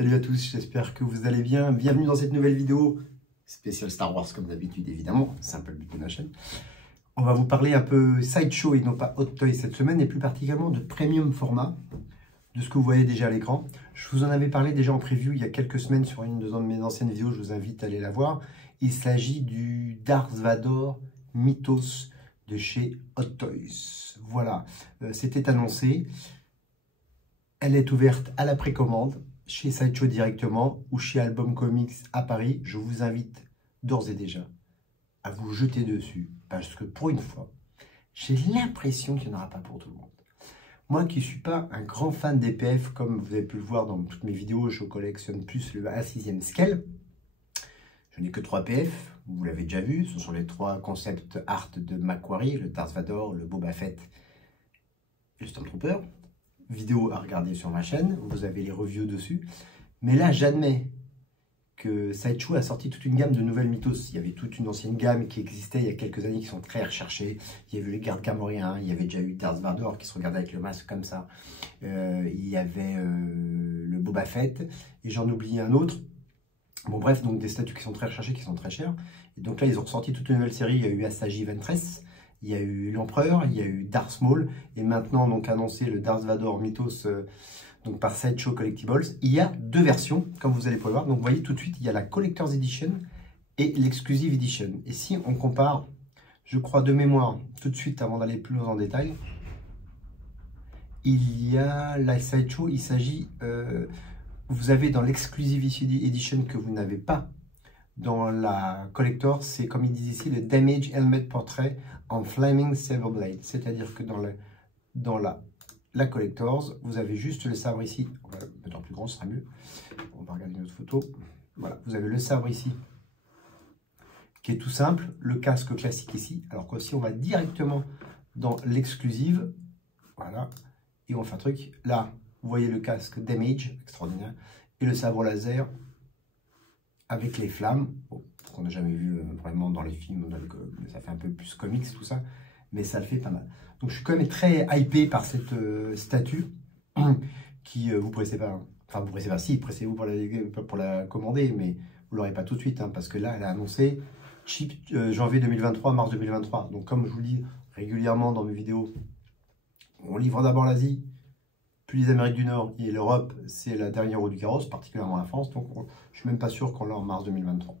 Salut à tous, j'espère que vous allez bien. Bienvenue dans cette nouvelle vidéo spéciale Star Wars comme d'habitude évidemment, c'est un peu le but de ma chaîne. On va vous parler un peu Sideshow et non pas Hot Toys cette semaine et plus particulièrement de premium format, de ce que vous voyez déjà à l'écran. Je vous en avais parlé déjà en preview il y a quelques semaines sur une de mes anciennes vidéos, je vous invite à aller la voir. Il s'agit du Darth Vader Mythos de chez Hot Toys. Voilà, c'était annoncé. Elle est ouverte à la précommande chez Sideshow directement ou chez Album Comics à Paris. Je vous invite d'ores et déjà à vous jeter dessus parce que pour une fois, j'ai l'impression qu'il n'y en aura pas pour tout le monde. Moi qui ne suis pas un grand fan des PF, comme vous avez pu le voir dans toutes mes vidéos, je collectionne plus le A6e scale. Je n'ai que 3 PF, vous l'avez déjà vu, ce sont les 3 concept art de Macquarie, le Darth Vader, le Boba Fett et le Stormtrooper. Vidéo à regarder sur ma chaîne, vous avez les reviews dessus. Mais là, j'admets que Sideshow a sorti toute une gamme de nouvelles mythos. Il y avait toute une ancienne gamme qui existait il y a quelques années qui sont très recherchées. Il y avait le garde gamorréen, il y avait déjà eu Darth Vader qui se regardait avec le masque comme ça. Il y avait le Boba Fett et j'en oublie un autre. Bon bref, donc des statues qui sont très recherchées, qui sont très chères. Et donc là, ils ont ressorti toute une nouvelle série. Il y a eu Asajj Ventress, il y a eu l'Empereur, il y a eu Darth Maul, et maintenant donc annoncé le Darth Vader Mythos donc par Sideshow Collectibles. Il y a 2 versions, comme vous allez pouvoir voir. Donc vous voyez tout de suite, il y a la Collector's Edition et l'Exclusive Edition. Et si on compare, je crois de mémoire, tout de suite avant d'aller plus loin en détail, il y a la Sideshow, il s'agit, vous avez dans l'Exclusive Edition que vous n'avez pas dans la Collector, c'est comme ils disent ici, le Damage Helmet Portrait en Flaming Saber Blade. C'est-à-dire que dans la Collectors, vous avez juste le sabre ici. On va le mettre en plus grand, ce sera mieux. On va regarder notre photo. Voilà, vous avez le sabre ici, qui est tout simple. Le casque classique ici. Alors que si on va directement dans l'exclusive, voilà, et on fait un truc. Là, vous voyez le casque Damage, extraordinaire, et le sabre laser avec les flammes, bon, qu'on n'a jamais vu vraiment dans les films, ça fait un peu plus comics tout ça, mais ça le fait pas mal. Donc je suis quand même très hypé par cette statue qui vous pressez pas, hein. Enfin vous pressez pas, si, pressez-vous pour la commander, mais vous l'aurez pas tout de suite, hein, parce que là elle a annoncé chip janvier 2023, mars 2023. Donc comme je vous le dis régulièrement dans mes vidéos, on livre d'abord l'Asie, puis les Amériques du Nord et l'Europe, c'est la dernière roue du carrosse, particulièrement la France. Donc, je ne suis même pas sûr qu'on l'a en mars 2023.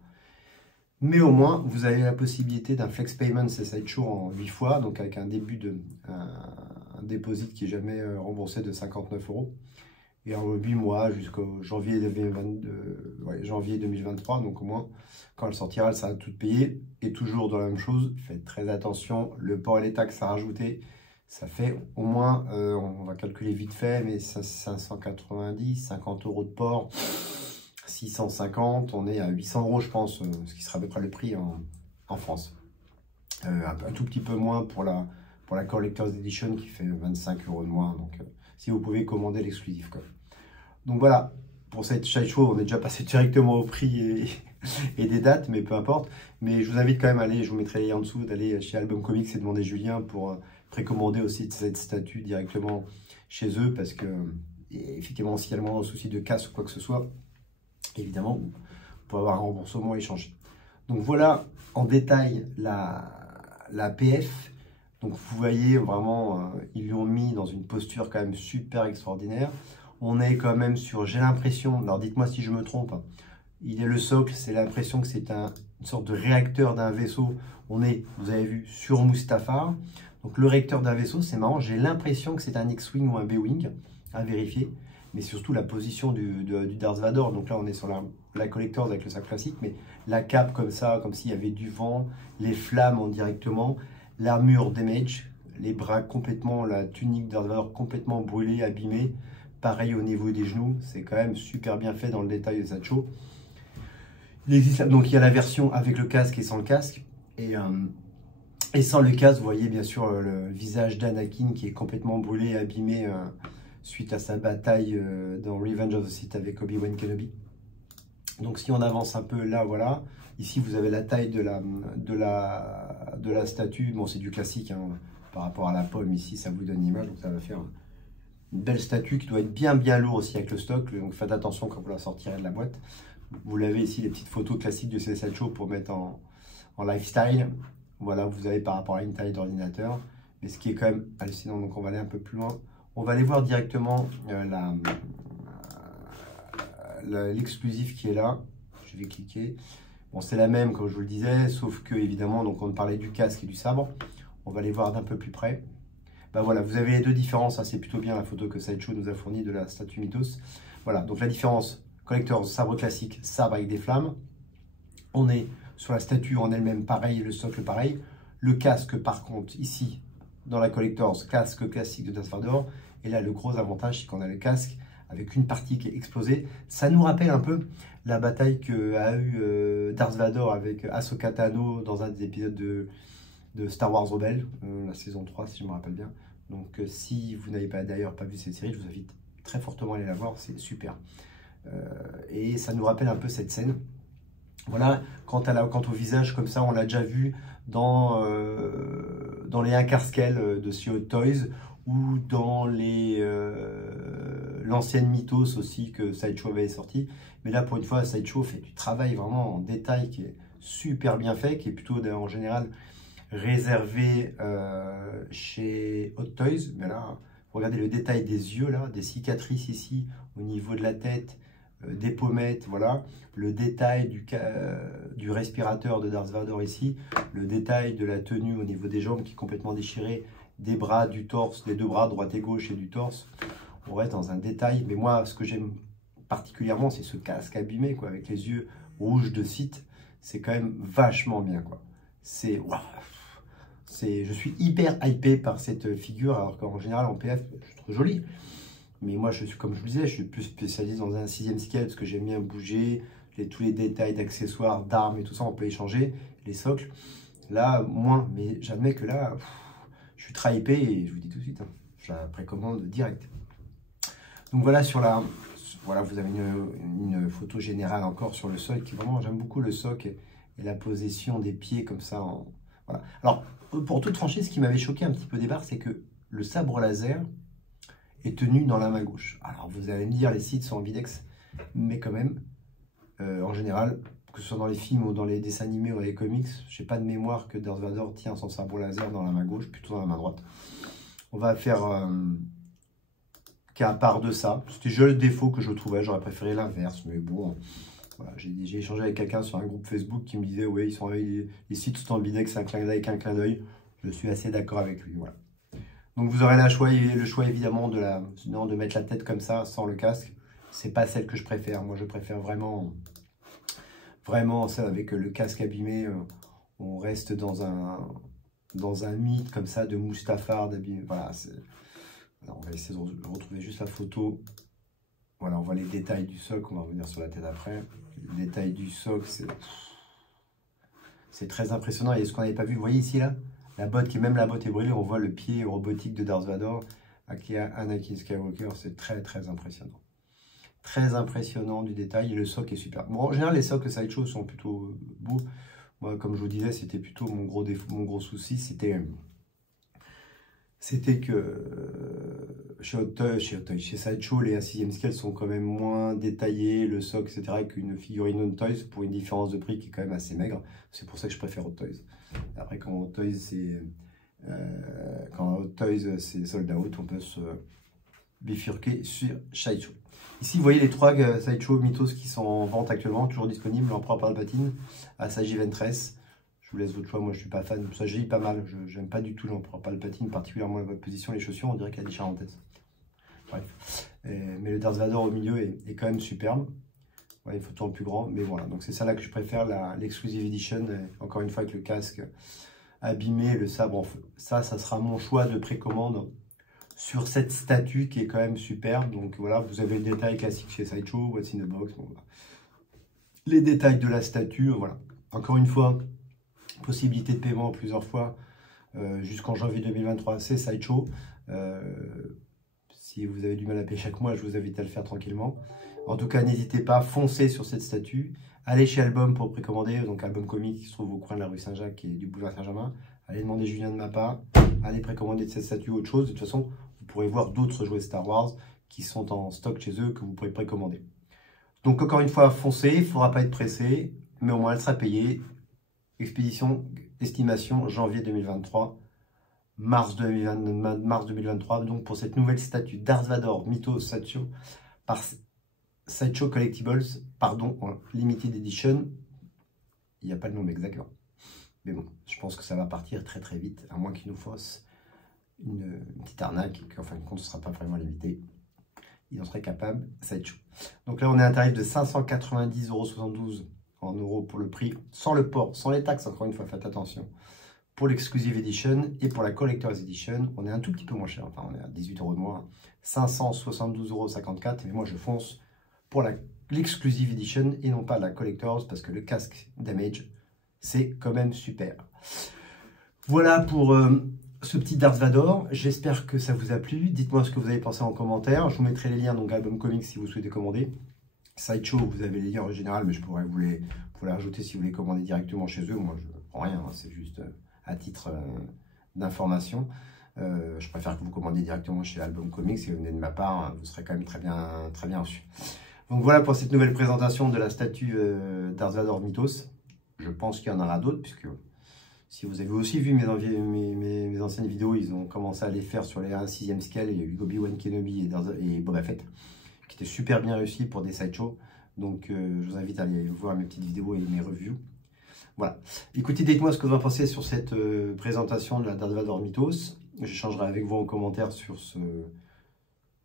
Mais au moins, vous avez la possibilité d'un flex payment, c'est Sideshow en 8 fois, donc avec un début de un deposit qui n'est jamais remboursé de 59 €. Et en 8 mois jusqu'au janvier 2023. Donc, au moins, quand elle sortira, elle sera toute payée. Et toujours dans la même chose, faites très attention, le port et les taxes à rajouter. Ça fait au moins, on va calculer vite fait, mais 590, 50 € de port, 650, on est à 800 € je pense, ce qui sera à peu près le prix en France. Un tout petit peu moins pour la Collector's Edition qui fait 25 € de moins, donc si vous pouvez commander l'exclusif. Donc voilà, pour cette Sideshow, on est déjà passé directement au prix et des dates, mais peu importe. Mais je vous invite quand même à aller, je vous mettrai les liens en dessous, d'aller chez Album Comics et demander Julien pour précommander aussi cette statue directement chez eux, parce que effectivement s'il y a le moindre souci de casse ou quoi que ce soit, évidemment vous pouvez avoir un remboursement échangé. Donc voilà en détail la PF. Donc vous voyez vraiment ils l'ont mis dans une posture quand même super extraordinaire. On est quand même sur, j'ai l'impression, alors dites-moi si je me trompe, il est le socle, c'est l'impression que c'est une sorte de réacteur d'un vaisseau. On est, vous avez vu, sur Mustafar. Donc le réacteur d'un vaisseau, c'est marrant, j'ai l'impression que c'est un X-Wing ou un B-Wing, à vérifier. Mais surtout la position du Darth Vader. Donc là, on est sur la Collector avec le sac classique, mais la cape comme ça, comme s'il y avait du vent, les flammes en directement, l'armure Damage, les bras complètement, la tunique Darth Vader complètement brûlée, abîmée. Pareil au niveau des genoux, c'est quand même super bien fait dans le détail de Sideshow. Il existe, donc il y a la version avec le casque et sans le casque. Et sans le casque, vous voyez bien sûr le visage d'Anakin qui est complètement brûlé, abîmé suite à sa bataille dans Revenge of the Sith avec Obi-Wan Kenobi. Donc si on avance un peu là, voilà. Ici, vous avez la taille de la statue. Bon, c'est du classique, hein, par rapport à la pomme ici, ça vous donne une image. Donc ça va faire Une belle statue qui doit être bien lourde aussi avec le stock. Donc faites attention quand vous la sortirez de la boîte. Vous l'avez ici, les petites photos classiques de ces sideshows pour mettre en lifestyle. Voilà, vous avez par rapport à une taille d'ordinateur. Mais ce qui est quand même hallucinant, donc on va aller un peu plus loin. On va aller voir directement l'exclusif qui est là. Je vais cliquer. Bon, c'est la même, comme je vous le disais, sauf que, évidemment, donc on parlait du casque et du sabre. On va les voir d'un peu plus près. Ben voilà, vous avez les deux différences. Ça, c'est plutôt bien la photo que Sideshow nous a fournie de la statue Mythos. Voilà, donc la différence, collector, sabre classique, sabre avec des flammes. On est sur la statue en elle-même, pareil, le socle, pareil. Le casque, par contre, ici, dans la collector, casque classique de Darth Vader. Et là, le gros avantage, c'est qu'on a le casque avec une partie qui est explosée. Ça nous rappelle un peu la bataille qu'a eu Darth Vader avec Ahsoka Tano dans un des épisodes de Star Wars Rebels, la saison 3 si je me rappelle bien. Donc si vous n'avez pas d'ailleurs pas vu cette série, je vous invite très fortement à aller la voir, c'est super. Et ça nous rappelle un peu cette scène. Voilà, quant au visage comme ça, on l'a déjà vu dans les Hacker de Sea Toys ou dans l'ancienne Mythos aussi que Sideshow avait sorti. Mais là, pour une fois, Sideshow fait du travail vraiment en détail qui est super bien fait, qui est plutôt en général réservé chez Hot Toys. Mais là, regardez le détail des yeux, là, des cicatrices ici au niveau de la tête, des pommettes, voilà. Le détail du respirateur de Darth Vader ici, le détail de la tenue au niveau des jambes qui est complètement déchirée, des bras, du torse, les deux bras, droite et gauche et du torse. On reste dans un détail, mais moi, ce que j'aime particulièrement, c'est ce casque abîmé, quoi, avec les yeux rouges de Sith. C'est quand même vachement bien, quoi. C'est... Wow. Je suis hyper hypé par cette figure, alors qu'en général, en PF, je trouve jolie. Mais moi, comme je vous disais, je suis plus spécialisé dans un 6e scale, parce que j'aime bien bouger, tous les détails d'accessoires, d'armes et tout ça, on peut échanger, les socles. Là, moins, mais j'admets que là, je suis très hypé, et je vous dis tout de suite, hein, je la précommande direct. Donc voilà, voilà, vous avez une photo générale encore sur le socle, qui vraiment, j'aime beaucoup le socle et la position des pieds comme ça. Voilà. Alors, pour toute franchise, ce qui m'avait choqué un petit peu au départ, c'est que le sabre laser est tenu dans la main gauche. Alors, vous allez me dire, les sites sont ambidex, mais quand même, en général, que ce soit dans les films ou dans les dessins animés ou dans les comics, je n'ai pas de mémoire que Darth Vader tient son sabre laser dans la main gauche, plutôt dans la main droite. On va faire qu'à part de ça, c'était juste le défaut que je trouvais, j'aurais préféré l'inverse, mais bon, voilà, j'ai échangé avec quelqu'un sur un groupe Facebook qui me disait, oui, les sites sont ambidex, un clin d'œil qu'un clin d'œil. Je suis assez d'accord avec lui, voilà. Donc vous aurez le choix évidemment de mettre la tête comme ça, sans le casque. C'est pas celle que je préfère. Moi, je préfère vraiment ça avec le casque abîmé. On reste dans un mythe comme ça de Mustafar d'abîmé. Voilà. Alors, on va essayer de retrouver juste la photo. Voilà, on voit les détails du socle. On va revenir sur la tête après. Les détails du socle, c'est très impressionnant. Et ce qu'on n'avait pas vu, vous voyez ici là, la botte, même la botte est brûlée, on voit le pied robotique de Darth Vader, qui est Anakin Skywalker, c'est très impressionnant. Très impressionnant du détail, et le socle est super. Bon, en général, les socles Sideshow sont plutôt beaux. Moi, comme je vous disais, c'était plutôt mon gros souci, c'était que chez Sideshow, les 6e scale sont quand même moins détaillés, le socle, etc., qu'une figurine Hot Toys, pour une différence de prix qui est quand même assez maigre. C'est pour ça que je préfère Hot Toys. Après, quand Hot Toys c'est sold out, on peut se bifurquer sur Sideshow. Ici, vous voyez les 3 Sideshow Mythos qui sont en vente actuellement, toujours disponibles, l'Empereur Palpatine, Asajj Ventress. Je vous laisse votre choix, moi je suis pas fan, ça gît pas mal, j'aime pas du tout l'Empereur Palpatine, particulièrement la position, les chaussures, on dirait qu'il y a des charentaises. Bref, mais le Darth Vader au milieu est quand même superbe. Ouais, une photo en plus grand, mais voilà, donc c'est ça là que je préfère, l'Exclusive Edition, encore une fois avec le casque abîmé, le sabre en feu. Ça sera mon choix de précommande sur cette statue qui est quand même superbe. Donc voilà, vous avez le détail classique chez Sideshow, What's in the Box, bon, voilà. Les détails de la statue, voilà. Encore une fois, possibilité de paiement plusieurs fois jusqu'en janvier 2023, c'est Sideshow. Si vous avez du mal à payer chaque mois, je vous invite à le faire tranquillement. En tout cas, n'hésitez pas, foncez sur cette statue. Allez chez Album pour précommander, donc Album Comics qui se trouve au coin de la rue Saint-Jacques et du boulevard Saint-Germain. Allez demander Julien de ma part, allez précommander de cette statue ou autre chose. De toute façon, vous pourrez voir d'autres jouets Star Wars qui sont en stock chez eux que vous pourrez précommander. Donc encore une fois, foncez, il ne faudra pas être pressé, mais au moins elle sera payée. Expédition, estimation, janvier 2023, mars 2023, donc pour cette nouvelle statue Darth Vader, Mythos Sideshow, par Sideshow Collectibles, pardon, Limited Edition. Il n'y a pas le nom exact. Mais bon, je pense que ça va partir très très vite, à moins qu'il nous fasse une petite arnaque et qu'en fin de compte, ce ne sera pas vraiment limité. Il en serait capable, Sideshow. Donc là, on est à un tarif de 590,72 € en euros pour le prix, sans le port, sans les taxes, encore une fois, faites attention. Pour l'Exclusive Edition et pour la Collector's Edition, on est un tout petit peu moins cher, enfin on est à 18 € de moins, 572,54 €, mais moi je fonce pour l'Exclusive Edition et non pas la Collector's, parce que le casque Damage, c'est quand même super. Voilà pour ce petit Darth Vader, j'espère que ça vous a plu, dites-moi ce que vous avez pensé en commentaire, je vous mettrai les liens, donc Album Comics si vous souhaitez commander. Sideshow, vous avez les liens en général, mais je pourrais vous les rajouter si vous les commandez directement chez eux. Moi, je ne prends rien, hein, c'est juste à titre d'information. Je préfère que vous commandiez directement chez Album Comics. Si vous venez de ma part, hein, vous serez quand même très bien reçu. Donc voilà pour cette nouvelle présentation de la statue Darth Vader Mythos. Je pense qu'il y en aura d'autres, puisque si vous avez aussi vu mes anciennes vidéos, ils ont commencé à les faire sur les 1/6e scale. Il y a eu Obi-Wan Kenobi et Boba Fett, qui était super bien réussi pour des sideshows. Donc je vous invite à aller voir mes petites vidéos et mes reviews. Voilà. Écoutez, dites-moi ce que vous en pensez sur cette présentation de la Darth Vader Mythos. J'échangerai avec vous en commentaire sur ce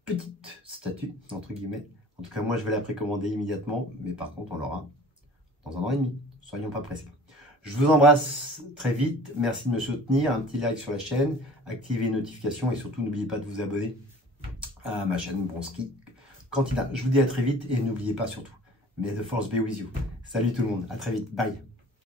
petite statue, entre guillemets. En tout cas, moi, je vais la précommander immédiatement. Mais par contre, on l'aura dans 1 an et demi. Soyons pas pressés. Je vous embrasse très vite. Merci de me soutenir. Un petit like sur la chaîne. Activez les notifications. Et surtout, n'oubliez pas de vous abonner à ma chaîne Bronski Cantina. Je vous dis à très vite et n'oubliez pas surtout, may the force be with you. Salut tout le monde, à très vite, bye.